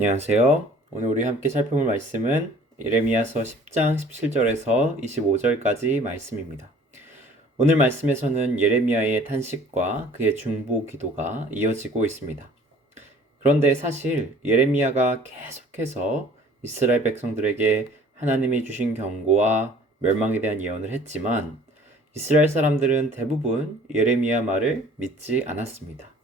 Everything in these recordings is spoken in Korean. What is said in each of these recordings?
안녕하세요. 오늘 우리 함께 살펴볼 말씀은 예레미야서 10장 17절에서 25절까지 말씀입니다. 오늘 말씀에서는 예레미야의 탄식과 그의 중보 기도가 이어지고 있습니다. 그런데 사실 예레미야가 계속해서 이스라엘 백성들에게 하나님이 주신 경고와 멸망에 대한 예언을 했지만 이스라엘 사람들은 대부분 예레미야 말을 믿지 않았습니다.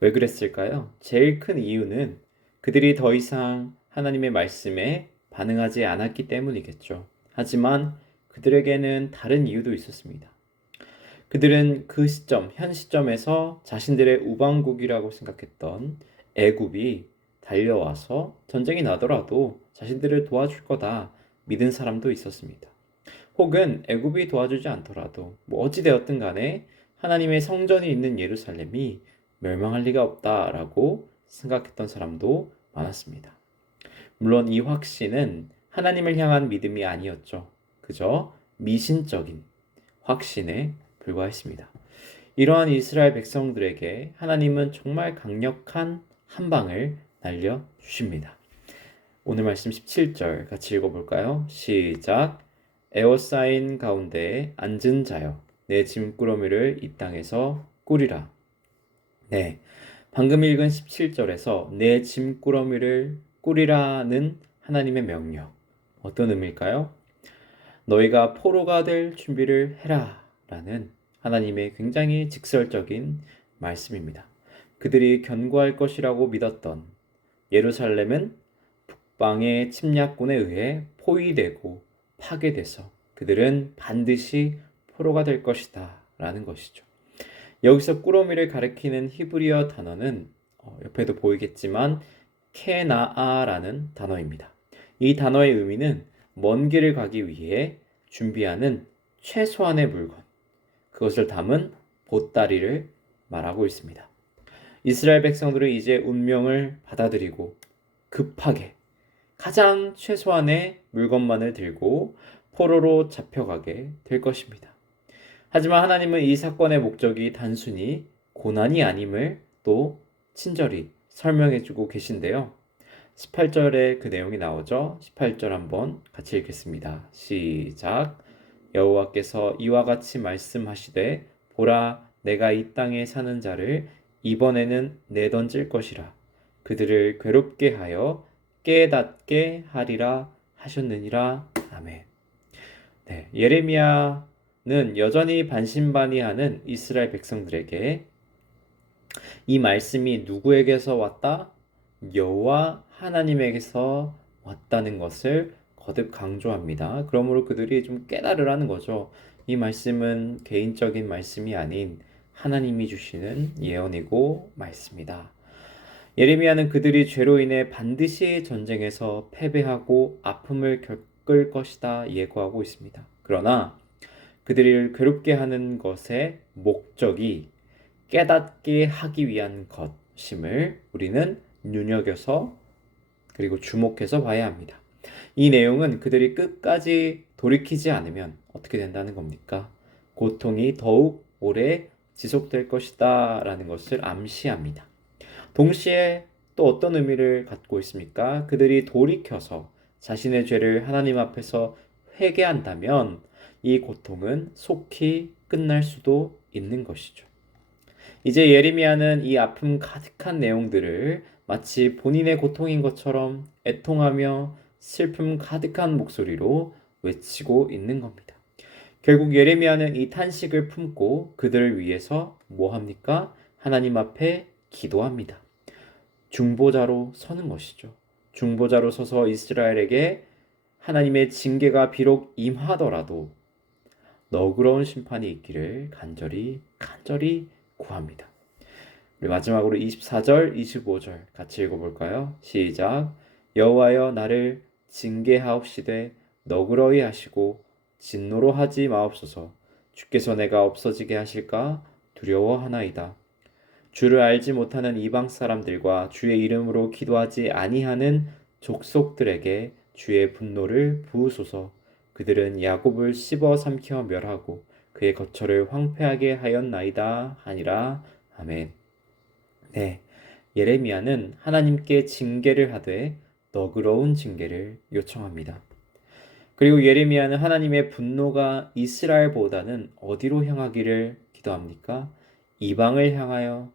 왜 그랬을까요? 제일 큰 이유는 그들이 더 이상 하나님의 말씀에 반응하지 않았기 때문이겠죠. 하지만 그들에게는 다른 이유도 있었습니다. 그들은 그 시점, 현 시점에서 자신들의 우방국이라고 생각했던 애굽이 달려와서 전쟁이 나더라도 자신들을 도와줄 거다 믿은 사람도 있었습니다. 혹은 애굽이 도와주지 않더라도 어찌되었든 간에 하나님의 성전이 있는 예루살렘이 멸망할 리가 없다라고 생각했던 사람도 많았습니다. 물론 이 확신은 하나님을 향한 믿음이 아니었죠. 그저 미신적인 확신에 불과했습니다. 이러한 이스라엘 백성들에게 하나님은 정말 강력한 한 방을 날려주십니다. 오늘 말씀 17절 같이 읽어볼까요? 시작. 에워싸인 가운데에 앉은 자여 내 짐꾸러미를 이 땅에서 꾸리라. 네, 방금 읽은 17절에서 내 짐꾸러미를 꾸리라는 하나님의 명령, 어떤 의미일까요? 너희가 포로가 될 준비를 해라 라는 하나님의 굉장히 직설적인 말씀입니다. 그들이 견고할 것이라고 믿었던 예루살렘은 북방의 침략군에 의해 포위되고 파괴돼서 그들은 반드시 포로가 될 것이다 라는 것이죠. 여기서 꾸러미를 가리키는 히브리어 단어는 옆에도 보이겠지만 케나아라는 단어입니다. 이 단어의 의미는 먼 길을 가기 위해 준비하는 최소한의 물건, 그것을 담은 보따리를 말하고 있습니다. 이스라엘 백성들은 이제 운명을 받아들이고 급하게 가장 최소한의 물건만을 들고 포로로 잡혀가게 될 것입니다. 하지만 하나님은 이 사건의 목적이 단순히 고난이 아님을 또 친절히 설명해주고 계신데요. 18절에 그 내용이 나오죠. 18절 한번 같이 읽겠습니다. 시작. 여호와께서 이와 같이 말씀하시되 보라 내가 이 땅에 사는 자를 이번에는 내던질 것이라 그들을 괴롭게 하여 깨닫게 하리라 하셨느니라. 아멘. 네, 예레미야는 여전히 반신반의하는 이스라엘 백성들에게 이 말씀이 누구에게서 왔다? 여호와 하나님에게서 왔다는 것을 거듭 강조합니다. 그러므로 그들이 좀 깨달으라는 거죠. 이 말씀은 개인적인 말씀이 아닌 하나님이 주시는 예언이고 말씀이다. 예레미야는 그들이 죄로 인해 반드시 전쟁에서 패배하고 아픔을 겪을 것이다 예고하고 있습니다. 그러나 그들을 괴롭게 하는 것의 목적이 깨닫게 하기 위한 것임을 우리는 눈여겨서 그리고 주목해서 봐야 합니다. 이 내용은 그들이 끝까지 돌이키지 않으면 어떻게 된다는 겁니까? 고통이 더욱 오래 지속될 것이다 라는 것을 암시합니다. 동시에 또 어떤 의미를 갖고 있습니까? 그들이 돌이켜서 자신의 죄를 하나님 앞에서 회개한다면 이 고통은 속히 끝날 수도 있는 것이죠. 이제 예레미야는 이 아픔 가득한 내용들을 마치 본인의 고통인 것처럼 애통하며 슬픔 가득한 목소리로 외치고 있는 겁니다. 결국 예레미야는 이 탄식을 품고 그들을 위해서 뭐 합니까? 하나님 앞에 기도합니다. 중보자로 서는 것이죠. 중보자로 서서 이스라엘에게 하나님의 징계가 비록 임하더라도 너그러운 심판이 있기를 간절히 구합니다. 우리 마지막으로 24절, 25절 같이 읽어볼까요? 시작. 여호와여 나를 징계하옵시되 너그러이 하시고 진노로 하지 마옵소서. 주께서 내가 없어지게 하실까 두려워하나이다. 주를 알지 못하는 이방 사람들과 주의 이름으로 기도하지 아니하는 족속들에게 주의 분노를 부으소서. 그들은 야곱을 씹어 삼켜 멸하고 그의 거처를 황폐하게 하였나이다 하니라. 아멘. 네, 예레미야는 하나님께 징계를 하되 너그러운 징계를 요청합니다. 그리고 예레미야는 하나님의 분노가 이스라엘보다는 어디로 향하기를 기도합니까? 이방을 향하여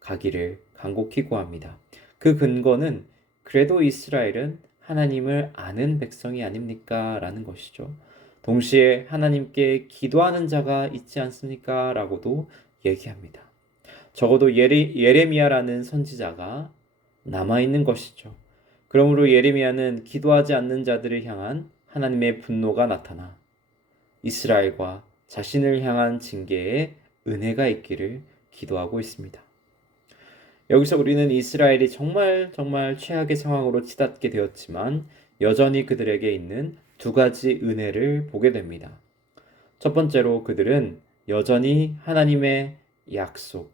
가기를 간곡히 구합니다. 그 근거는 그래도 이스라엘은 하나님을 아는 백성이 아닙니까? 라는 것이죠. 동시에 하나님께 기도하는 자가 있지 않습니까? 라고도 얘기합니다. 적어도 예레미야라는 선지자가 남아있는 것이죠. 그러므로 예레미야는 기도하지 않는 자들을 향한 하나님의 분노가 나타나 이스라엘과 자신을 향한 징계에 은혜가 있기를 기도하고 있습니다. 여기서 우리는 이스라엘이 정말 최악의 상황으로 치닫게 되었지만 여전히 그들에게 있는 두 가지 은혜를 보게 됩니다. 첫 번째로 그들은 여전히 하나님의 약속,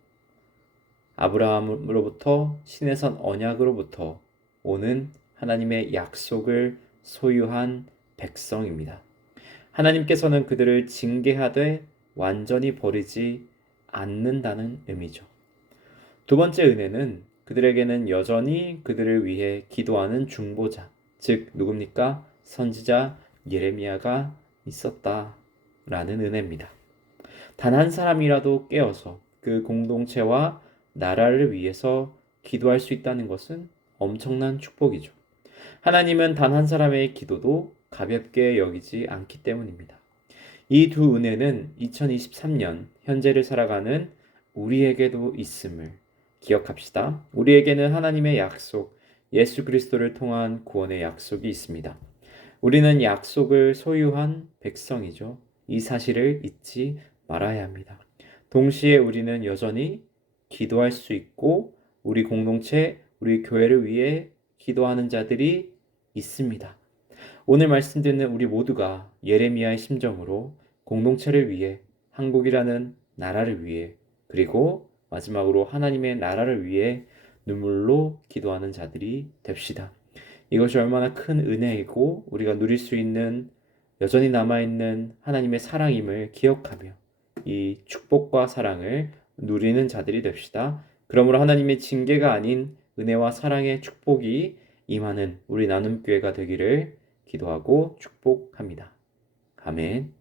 아브라함으로부터 신에선 언약으로부터 오는 하나님의 약속을 소유한 백성입니다. 하나님께서는 그들을 징계하되 완전히 버리지 않는다는 의미죠. 두 번째 은혜는 그들에게는 여전히 그들을 위해 기도하는 중보자, 즉 누굽니까? 선지자 예레미야가 있었다라는 은혜입니다. 단 한 사람이라도 깨어서 그 공동체와 나라를 위해서 기도할 수 있다는 것은 엄청난 축복이죠. 하나님은 단 한 사람의 기도도 가볍게 여기지 않기 때문입니다. 이 두 은혜는 2023년 현재를 살아가는 우리에게도 있음을 기억합시다. 우리에게는 하나님의 약속, 예수 그리스도를 통한 구원의 약속이 있습니다. 우리는 약속을 소유한 백성이죠. 이 사실을 잊지 말아야 합니다. 동시에 우리는 여전히 기도할 수 있고 우리 공동체, 우리 교회를 위해 기도하는 자들이 있습니다. 오늘 말씀 듣는 우리 모두가 예레미야의 심정으로 공동체를 위해, 한국이라는 나라를 위해, 그리고 마지막으로 하나님의 나라를 위해 눈물로 기도하는 자들이 됩시다. 이것이 얼마나 큰 은혜이고 우리가 누릴 수 있는 여전히 남아있는 하나님의 사랑임을 기억하며 이 축복과 사랑을 누리는 자들이 됩시다. 그러므로 하나님의 징계가 아닌 은혜와 사랑의 축복이 임하는 우리 나눔교회가 되기를 기도하고 축복합니다. 아멘.